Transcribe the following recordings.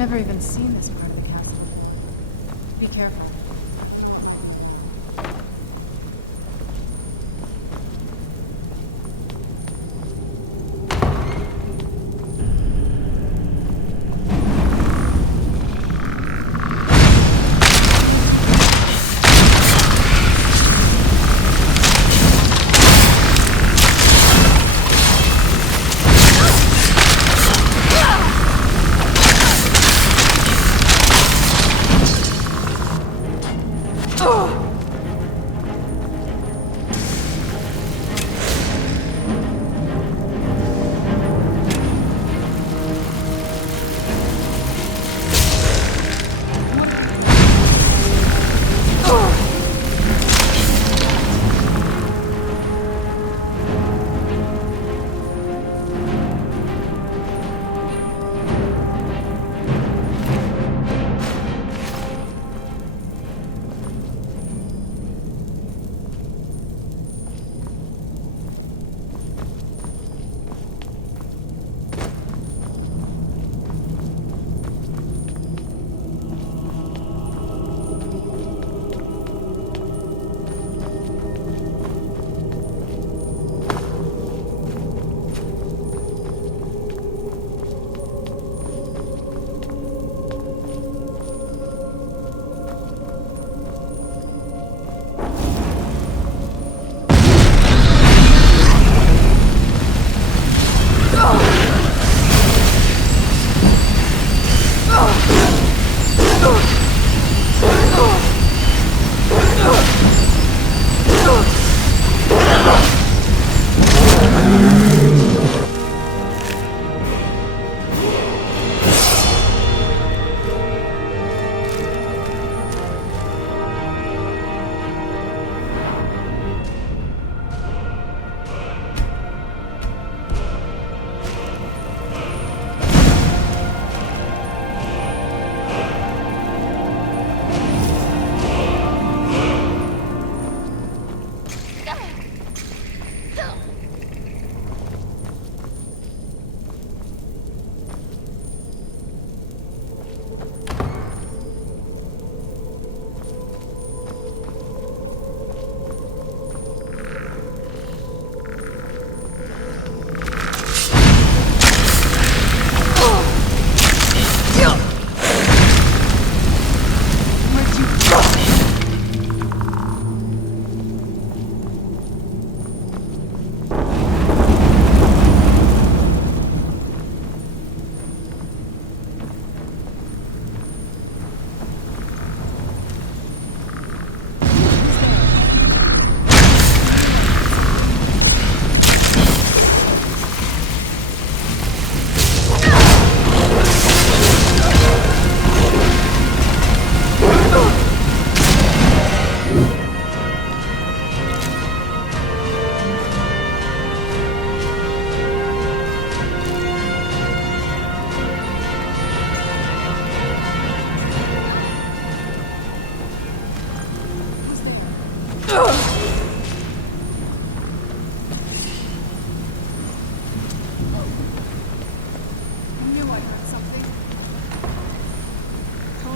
never even seen this part of the castle. Be careful.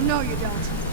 No, you don't.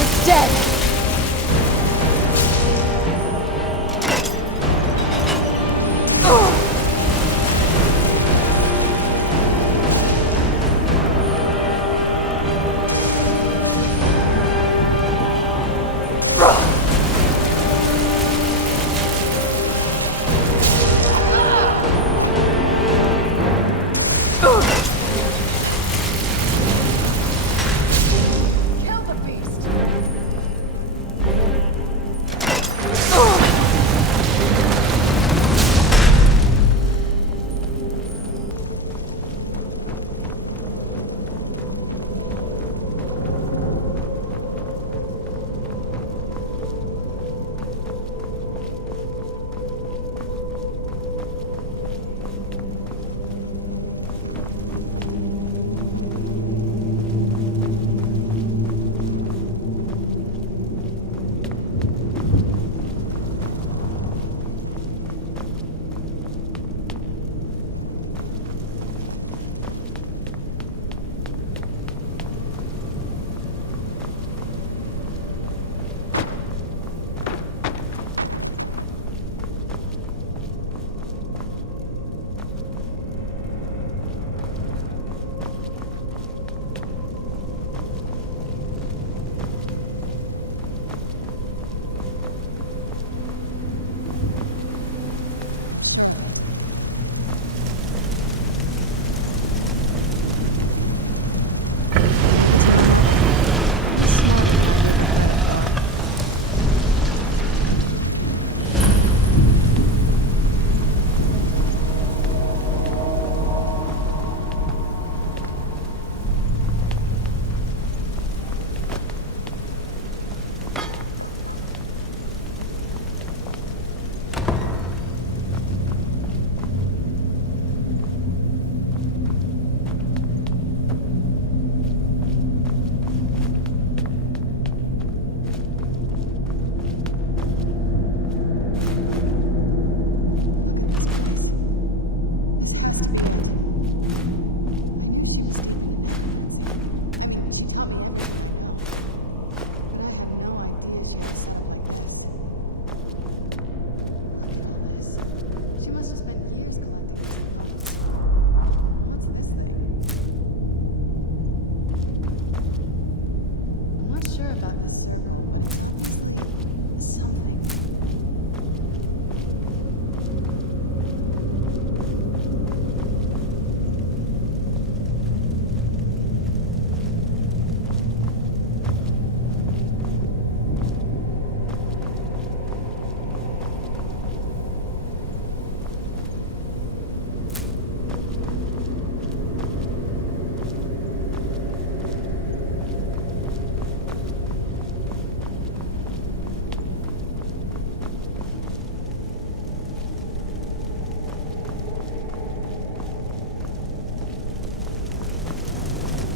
You're dead!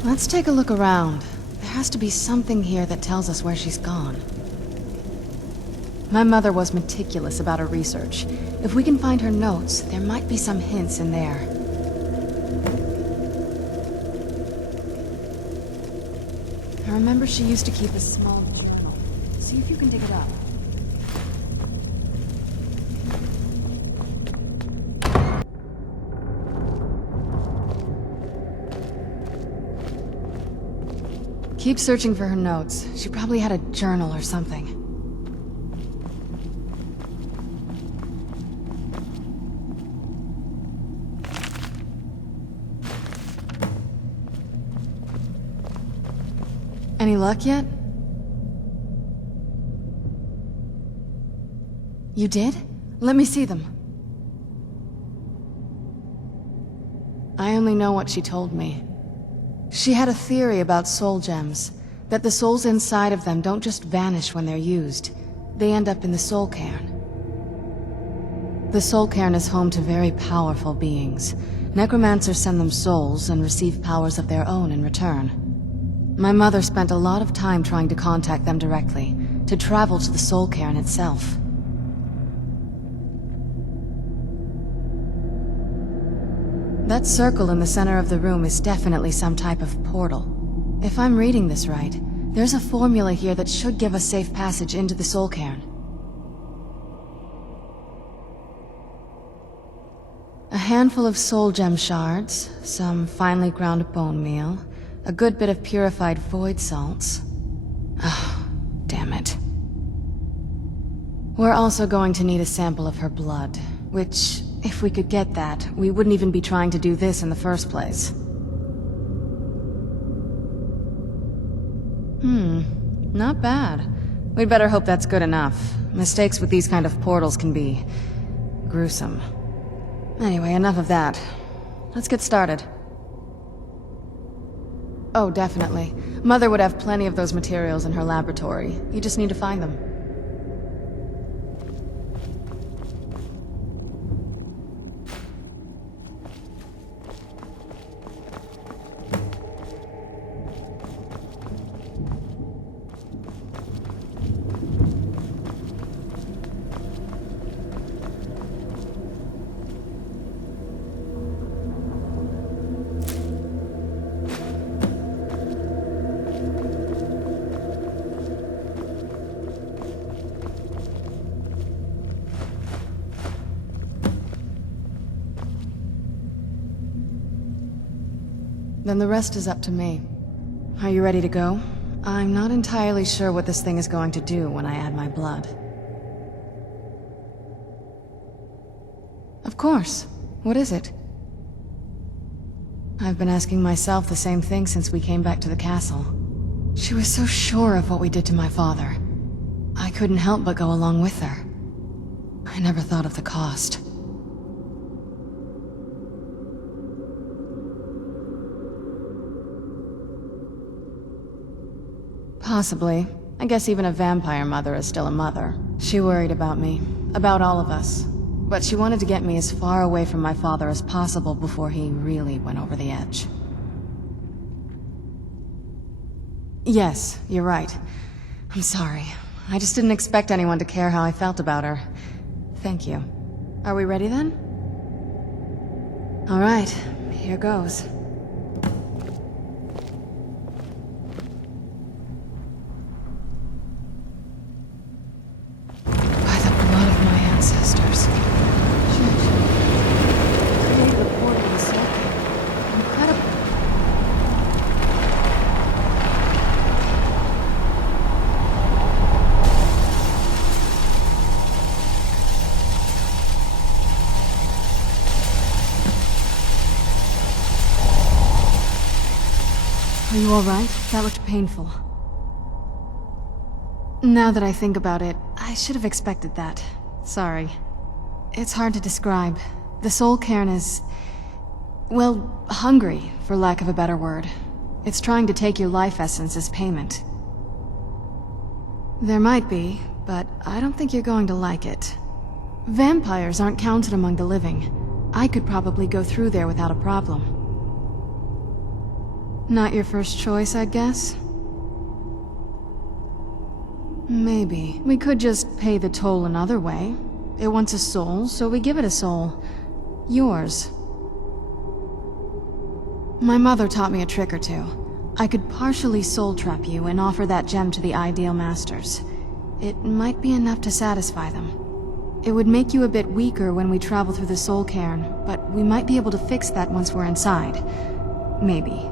Let's take a look around. There has to be something here that tells us where she's gone. My mother was meticulous about her research. If we can find her notes, there might be some hints in there. I remember she used to keep a small journal. See if you can dig it up. Keep searching for her notes. She probably had a journal or something. Any luck yet? You did? Let me see them. I only know what she told me. She had a theory about soul gems, that the souls inside of them don't just vanish when they're used. They end up in the soul cairn. The soul cairn is home to very powerful beings. Necromancers send them souls and receive powers of their own in return. My mother spent a lot of time trying to contact them directly, to travel to the soul cairn itself. That circle in the center of the room is definitely some type of portal. If I'm reading this right, There's a formula here that should give us safe passage into the soul cairn. A handful of soul gem shards, some finely ground bone meal, a good bit of purified void salts. Oh, damn it. We're also going to need a sample of her blood, which, if we could get that, we wouldn't even be trying to do this in the first place. Not bad. We'd better hope that's good enough. Mistakes with these kind of portals can be gruesome. Anyway, enough of that. Let's get started. Oh, definitely. Mother would have plenty of those materials in her laboratory. You just need to find them. Then the rest is up to me. Are you ready to go? I'm not entirely sure what this thing is going to do when I add my blood. Of course. What is it? I've been asking myself the same thing since we came back to the castle. She was so sure of what we did to my father. I couldn't help but go along with her. I never thought of the cost. Possibly. I guess even a vampire mother is still a mother. She worried about me, about all of us. But she wanted to get me as far away from my father as possible before he really went over the edge. Yes, you're right. I'm sorry. I just didn't expect anyone to care how I felt about her. Thank you. Are we ready then? All right, here goes. Are you alright? That looked painful. Now that I think about it, I should have expected that. Sorry. It's hard to describe. The soul cairn is... well, hungry, for lack of a better word. It's trying to take your life essence as payment. There might be, but I don't think you're going to like it. Vampires aren't counted among the living. I could probably go through there without a problem. Not your first choice, I guess? Maybe. We could just pay the toll another way. It wants a soul, so we give it a soul. Yours. My mother taught me a trick or two. I could partially soul trap you and offer that gem to the ideal masters. It might be enough to satisfy them. It would make you a bit weaker when we travel through the soul cairn, but we might be able to fix that once we're inside. Maybe.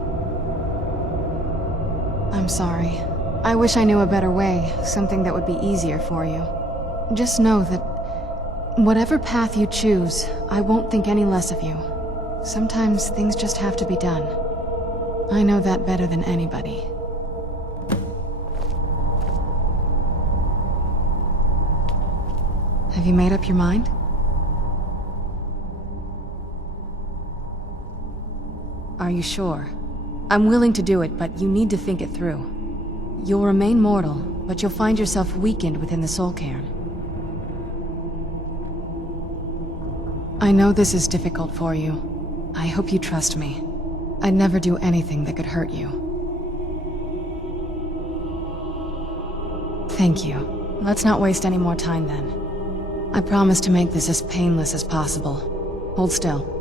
I'm sorry. I wish I knew a better way, something that would be easier for you. Just know that whatever path you choose, I won't think any less of you. Sometimes things just have to be done. I know that better than anybody. Have you made up your mind? Are you sure? I'm willing to do it, but you need to think it through. You'll remain mortal, but you'll find yourself weakened within the soul cairn. I know this is difficult for you. I hope you trust me. I'd never do anything that could hurt you. Thank you. Let's not waste any more time then. I promise to make this as painless as possible. Hold still.